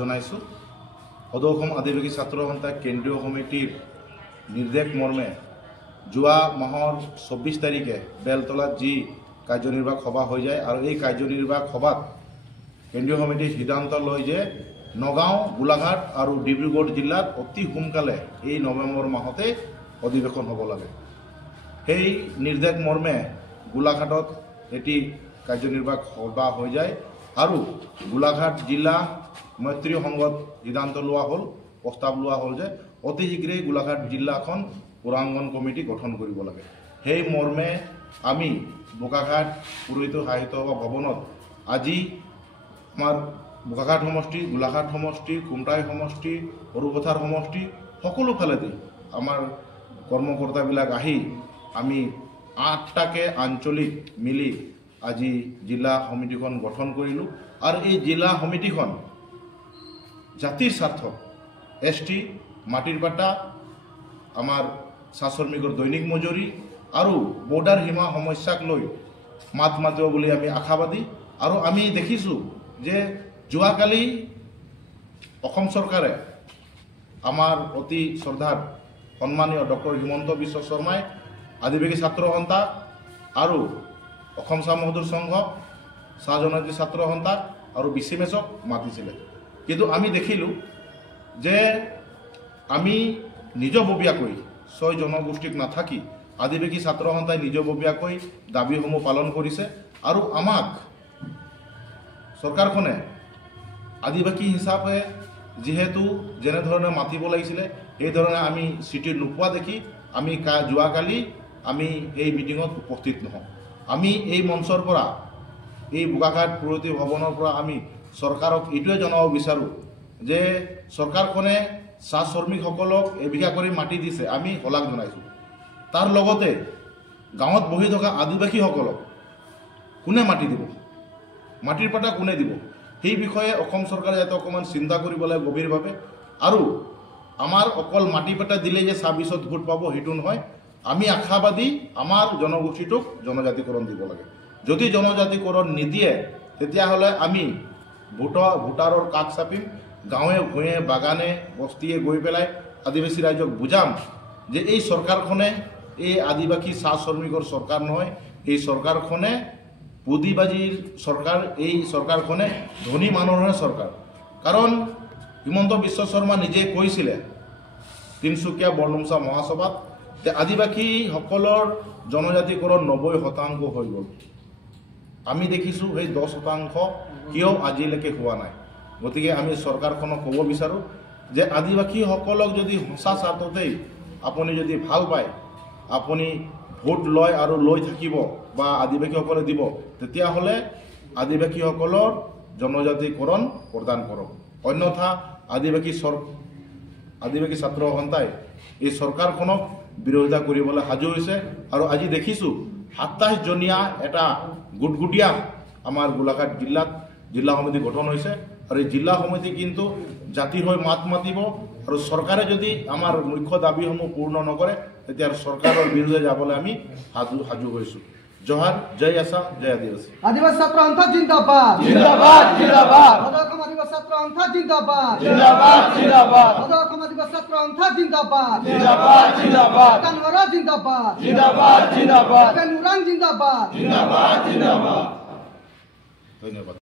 জনাইছোঁ। সদৌ অসম আদিবাসী ছাত্ৰ সন্থা কেন্দ্ৰীয় কমিটিৰ নিৰ্দেশ মৰ্মে যোৱা মাহৰ 24 তাৰিখে বেলতলাত যি কাৰ্যনিৰ্বাহক সভা হৈ যায় আৰু এই কাৰ্যনিৰ্বাহক সভাত কেন্দ্ৰীয় কমিটিৰ সিদ্ধান্ত লয় যে নগাঁও, গোলাঘাট আৰু ডিব্ৰুগড় জিলাত অতি সোনকালে এই নৱেম্বৰ মাহতে অধিৱেশন হ'ব লাগে। সেই নিৰ্দেশ মৰ্মে গোলাঘাটত এটি কাৰ্যনিৰ্বাহক সভা হৈ যায় আৰু গোলাঘাট জিলা মৈত্ৰী সংঘত সিদ্ধান্ত লোৱা হ'ল, প্ৰস্তাৱ লোৱা হ'ল যে অতি শীঘ্ৰেই গোলাঘাট জিলাখন পূৰ্ণাংগন কমিটি গঠন কৰিব লাগে। সেই মৰ্মে আমি বোকাঘাট পুৰোহিত সাহিত্য সভা ভৱনত আজি আমাৰ বোকাঘাট সমষ্টি, গোলাঘাট সমষ্টি, কুমটাই সমষ্টি, সৰুপথাৰ সমষ্টি সকলো ফালেদি আমাৰ কৰ্মকৰ্তাবিলাক আহি আমি 8টাকে আঞ্চলিক মিলি আজি জিলা সমিতিখন গঠন কৰিলোঁ। আৰু এই জিলা সমিতিখন জাতিৰ স্বাৰ্থ ST মাটিৰ পাটা, আমাৰ চাহ শ্ৰমিকৰ দৈনিক মজুৰি আৰু বৰ্ডাৰ সীমা সমস্যাক লৈ মাত মাতিব বুলি আমি আশাবাদী। আৰু আমি দেখিছোঁ যে যোৱাকালি অসম চৰকাৰে আমাৰ অতি শ্ৰদ্ধাৰ সন্মানীয় ডক্টৰ হিমন্ত বিশ্ব শৰ্মাই আদিবাসী ছাত্ৰ সন্থা আৰু অসম চাহ মজদুৰ সংঘ, চাহ জনজাতি ছাত্ৰ সন্থা আৰু BCMSক মাতিছিলে। কিন্তু আমি দেখিলোঁ যে আমি নিজববীয়াকৈ 6 জনগোষ্ঠীক নাথাকি আদিবাসী ছাত্ৰ সন্থাই নিজববীয়াকৈ দাবীসমূহ পালন কৰিছে আৰু আমাক চৰকাৰখনে আদিবাসী হিচাপে যেহেতু যেনেধৰণে মাতিব লাগিছিলে সেইধৰণে আমি চিঠি নোপোৱা দেখি আমি যোৱাকালি আমি এই মিটিঙত উপস্থিত নহওঁ। আমি এই মঞ্চৰ পৰা, এই বোকাঘাট পুৰোহিত ভৱনৰ পৰা আমি চৰকাৰক এইটোৱে জনাব বিচাৰোঁ যে চৰকাৰখনে চাহ শ্ৰমিকসকলক এবিঘা কৰি মাটি দিছে, আমি শলাগ জনাইছোঁ। তাৰ লগতে গাঁৱত বহি থকা আদিবাসীসকলক কোনে মাটি দিব, মাটিৰ পাটা কোনে দিব, সেই বিষয়ে অসম চৰকাৰে যাতে অকণমান চিন্তা কৰিব লাগে গভীৰভাৱে। আৰু আমাৰ অকল মাটি পাটা দিলেই যে 26ত ভোট পাব সেইটো নহয়, আমি আশাবাদী আমাৰ জনগোষ্ঠীটোক জনজাতিকৰণ দিব লাগে। যদি জনজাতিকৰণ নিদিয়ে তেতিয়াহ'লে আমি ভোটাৰৰ কাষ চাপিম, গাঁৱে ভূঞে বাগানে বস্তিয়ে গৈ পেলাই আদিবাসী ৰাইজক বুজাম যে এই চৰকাৰখনে এই আদিবাসী চাহ শ্ৰমিকৰ চৰকাৰ নহয়, এই চৰকাৰখনে পুঁজিবাজীৰ চৰকাৰ, এই চৰকাৰখনে ধনী মানুহৰে চৰকাৰ। কাৰণ হিমন্ত বিশ্ব শৰ্মা নিজে কৈছিলে তিনিচুকীয়া বৰডুমচা মহাসভাত যে আদিবাসীসকলৰ জনজাতিকৰণ 90% হৈ গ'ল। আমি দেখিছোঁ সেই 10% কিয় আজিলৈকে হোৱা নাই। গতিকে আমি চৰকাৰখনক ক'ব বিচাৰোঁ যে আদিবাসীসকলক যদি সঁচা স্বাৰ্থতেই আপুনি যদি ভাল পায়, আপুনি ভোট লয় আৰু লৈ থাকিব বা আদিবাসীসকলে দিব, তেতিয়াহ'লে আদিবাসীসকলৰ জনজাতিকৰণ প্ৰদান কৰক। অন্যথা আদিবাসী ছাত্ৰ সন্থাই এই চৰকাৰখনক বিৰোধিতা কৰিবলৈ সাজু হৈছে। আৰু আজি দেখিছোঁ 27 জনীয়া এটা গুটগুটীয়া আমাৰ গোলাঘাট জিলাত জিলা সমিতি গঠন হৈছে। আৰু এই জিলা সমিতি কিন্তু জাতিৰ হৈ মাত মাতিব আৰু চৰকাৰে যদি আমাৰ মুখ্য দাবীসমূহ পূৰ্ণ নকৰে তেতিয়া চৰকাৰৰ বিৰুদ্ধে যাবলৈ আমি সাজু হৈছোঁ। জোহার, জয় আশা, জয় আদিবাসী। আদিবাসী ছাত্র সন্থা জিন্দাবাদ, জিন্দাবাদ, জিন্দাবাদ। অসম আদিবাসী ছাত্র সন্থা জিন্দাবাদ, জিন্দাবাদ, জিন্দাবাদ। অসম আদিবাসী ছাত্র সন্থা জিন্দাবাদ, জিন্দাবাদ, জিন্দাবাদ। কানওয়ারা জিন্দাবাদ, জিন্দাবাদ, জিন্দাবাদ। বেনুরাং জিন্দাবাদ, জিন্দাবাদ, জিন্দাবাদ। ধন্যবাদ।